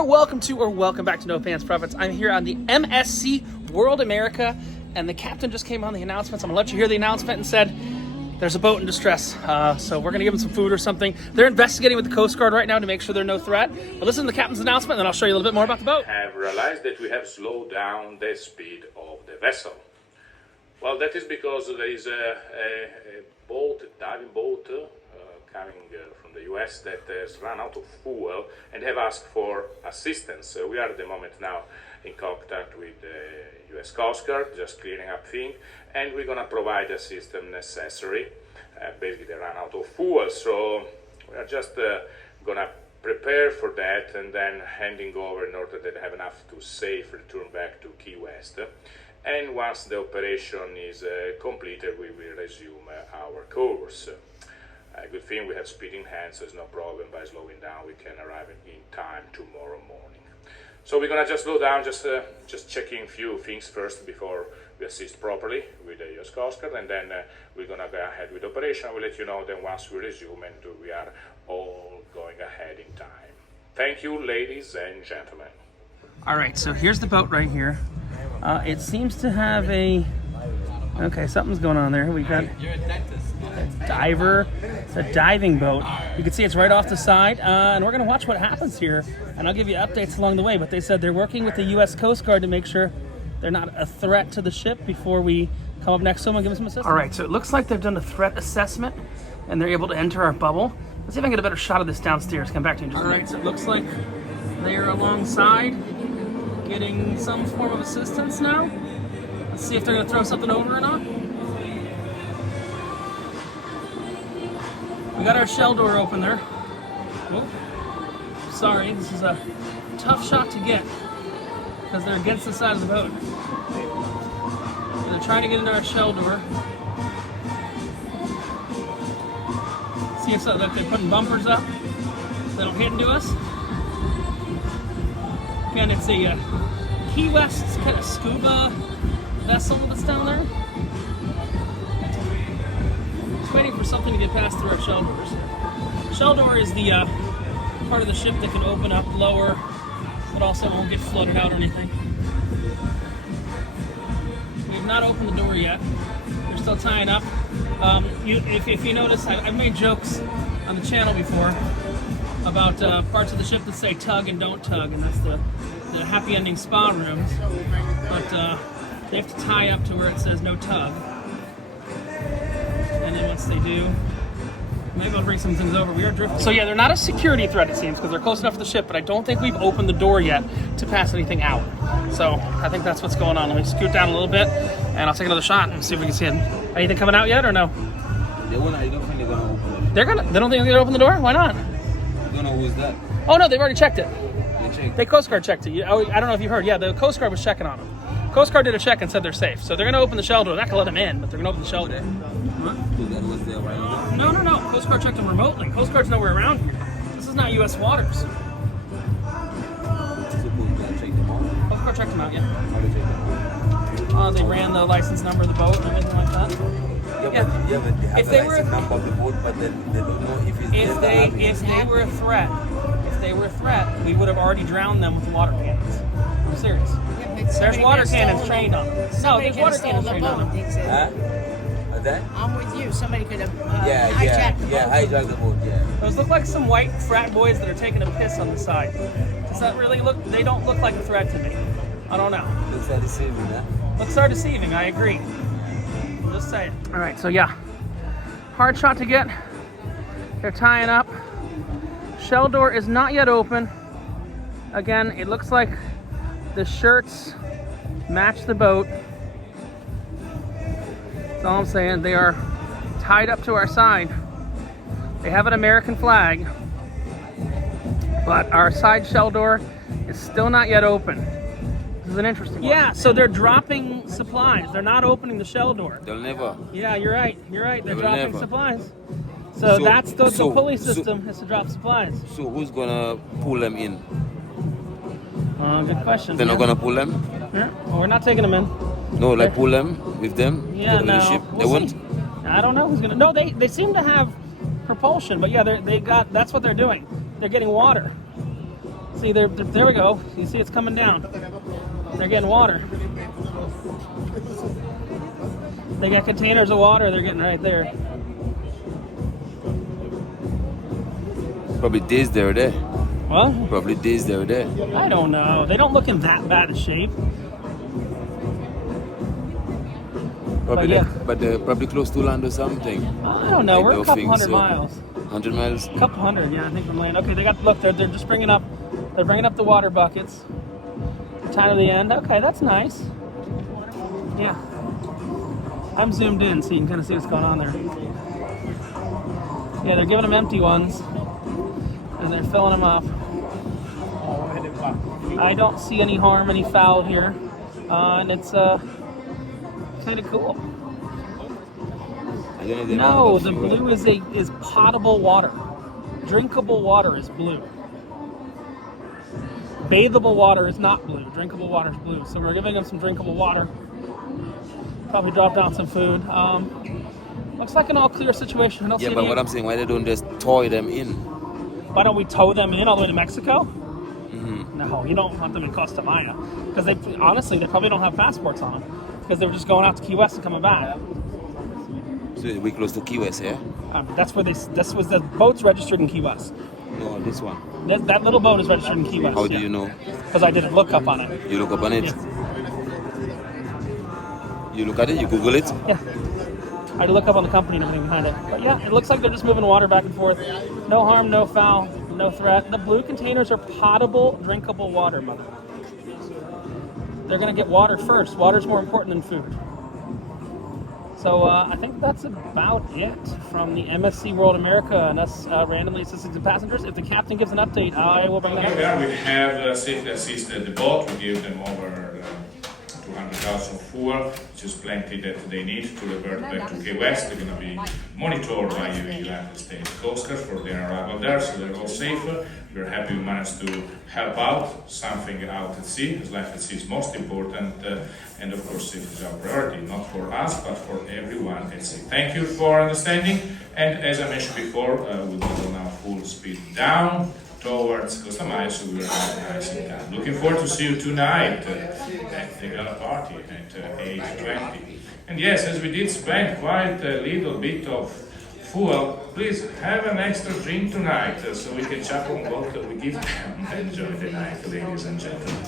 there, welcome to or welcome back to No Fans Profits. I'm here on the MSC World America, and the captain just came on the announcements. I'm gonna let you hear the announcement and said there's a boat in distress. So we're gonna give them some food or something. They're investigating with the Coast Guard right now to make sure they're no threat. But listen to the captain's announcement, and then I'll show you a little bit more about the boat. Have realized that we have slowed down the speed of the vessel. Well, that is because there is a boat, a diving boat, coming from the US that has run out of fuel and have asked for assistance. We are at the moment now in contact with the US Coast Guard, just clearing up things, and we're gonna provide the system necessary. Basically, they ran out of fuel, so we are just gonna prepare for that and then handing over in order that they have enough to safe return back to Key West. And once the operation is completed, we will resume our course. Good thing we have speed in hand, so there's no problem. By slowing down, we can arrive in time tomorrow morning. So we're gonna just slow down, just checking a few things first before we assist properly with the US Coast Guard, and then we're gonna go ahead with the operation. I will let you know then once we resume and we are all going ahead in time. Thank you, ladies and gentlemen. All right, so here's the boat right here. It seems to have okay, something's going on there. We got a diver, it's a diving boat. You can see it's right off the side, and we're gonna watch what happens here, and I'll give you updates along the way. But they said they're working with the US Coast Guard to make sure they're not a threat to the ship before we come up next to them and give them some assistance. All right, so it looks like they've done a threat assessment, and they're able to enter our bubble. Let's see if I can get a better shot of this downstairs. Come back to you in just a minute. All right, so it looks like they are alongside, getting some form of assistance now. Let's see if they're gonna throw something over or not. We got our shell door open there. Oh, sorry, this is a tough shot to get because they're against the side of the boat. They're trying to get into our shell door. See if they're putting bumpers up so they don't hit into us. Again, it's a Key West kind of scuba vessel that's down there. Just waiting for something to get past through our shell doors. Shell door is the part of the ship that can open up lower, but also won't get flooded out or anything. We've not opened the door yet. We're still tying up. If you notice, I've made jokes on the channel before about parts of the ship that say tug and don't tug, and that's the happy ending spa rooms. But they have to tie up to where it says no tug. And then once they do, maybe I'll bring some things over. We are drifting. So yeah, they're not a security threat, it seems, because they're close enough to the ship, but I don't think we've opened the door yet to pass anything out. So I think that's what's going on. Let me scoot down a little bit, and I'll take another shot and see if we can see anything coming out yet, or no? I don't think they're gonna open it. They don't think they're gonna open the door? Why not? I don't know who's that. Oh no, they've already checked it. They checked. The Coast Guard checked it. I don't know if you heard. Yeah, the Coast Guard was checking on them. Coast Guard did a check and said they're safe. So they're going to open the shell door. They're not going to let them in, but they're going to open the shell door. That was there right now. No. Coast Guard checked them remotely. Coast Guard's nowhere around here. This is not U.S. waters. Suppose they checked them out. Coast Guard checked them out, yeah. How do they check them out? They ran the license number of the boat and everything like that. But they have If the they were- license number of the boat, but they don't know if it's If they were a threat, we would have already drowned them with water cannons. I'm serious. There's water cannons trained on them. No, there's water cannons trained on them. Huh? What's that? I'm with you. Somebody could have hijacked the boat, yeah. Those look like some white frat boys that are taking a piss on the side. Does that really look? They don't look like a threat to me. I don't know. Looks like deceiving, huh? Looks are deceiving, I agree. I'm just saying. All right, so yeah. Hard shot to get. They're tying up. Shell door is not yet open. Again, it looks like the shirts match the boat. That's all I'm saying. They are tied up to our side. They have an American flag, but our side shell door is still not yet open. This is an interesting one. Yeah, so they're dropping supplies. They're not opening the shell door. They'll never. Yeah, you're right. They're They will dropping never. supplies. So that's the pulley so- system is to drop supplies. So who's gonna pull them in? Good question. They're not gonna pull them? Yeah. Well, we're not taking them in. No, like pull them with them? Yeah, Put them no. in the ship? They We'll won't? see. I don't know who's gonna. No, they seem to have propulsion, but yeah, they got. That's what they're doing. They're getting water. See, there we go. You see it's coming down. They're getting water. They got containers of water they're getting right there. Probably days there or there. What? Probably days there or there. I don't know. They don't look in that bad a shape. Probably, yeah. but they're probably close to land or something. I don't know. I We're a don't couple think hundred so. miles. 100 miles? A couple hundred, yeah, I think from land. Okay, they got, look, they're just bringing up, they're bringing up the water buckets. Time to the end. Okay, that's nice. Yeah. I'm zoomed in so you can kind of see what's going on there. Yeah, they're giving them empty ones and they're filling them up. I don't see any harm, any foul here, and it's kind of cool. No, the blue is potable water. Drinkable water is blue. Bathable water is not blue. Drinkable water is blue. So we're giving them some drinkable water. Probably drop down some food. Looks like an all clear situation. I don't see Yeah, but any- what I'm saying, why they don't just toy them in? Why don't we tow them in all the way to Mexico? No, you don't want them in Costa Maya. Because they probably don't have passports on them. Because they were just going out to Key West and coming back. So we're close to Key West, yeah? That's where this was the boat's registered in Key West. No, this one. That little boat is registered in Key West. How do you know? Because I did a look up on it. You look up on it? Yeah. You look at it, you Google it? Yeah. I had to look up on the company and everything behind it. But yeah, it looks like they're just moving water back and forth. No harm, no foul, no threat. The blue containers are potable, drinkable water, mother. They're going to get water first. Water's more important than food. So I think that's about it from the MSC World America and us randomly assisting the passengers. If the captain gives an update, I will bring that up. Here we have safely assisted the boat. We give them over 200 gallons of fuel, which is plenty that they need to revert back to Key West. They're going to be monitored by the United States Coast Guard for their arrival there, so they're all safe. We're happy we managed to help out something out at sea, as life at sea is most important, and of course safety is our priority, not for us, but for everyone at sea. Thank you for understanding, and as I mentioned before, we will now full speed down towards Costa Maya, so we're nice in time. Looking forward to see you tonight at the gala party at 8:20. And yes, as we did spend quite a little bit of fuel, please have an extra drink tonight so we can chop on what we give them. Enjoy the night, ladies and gentlemen.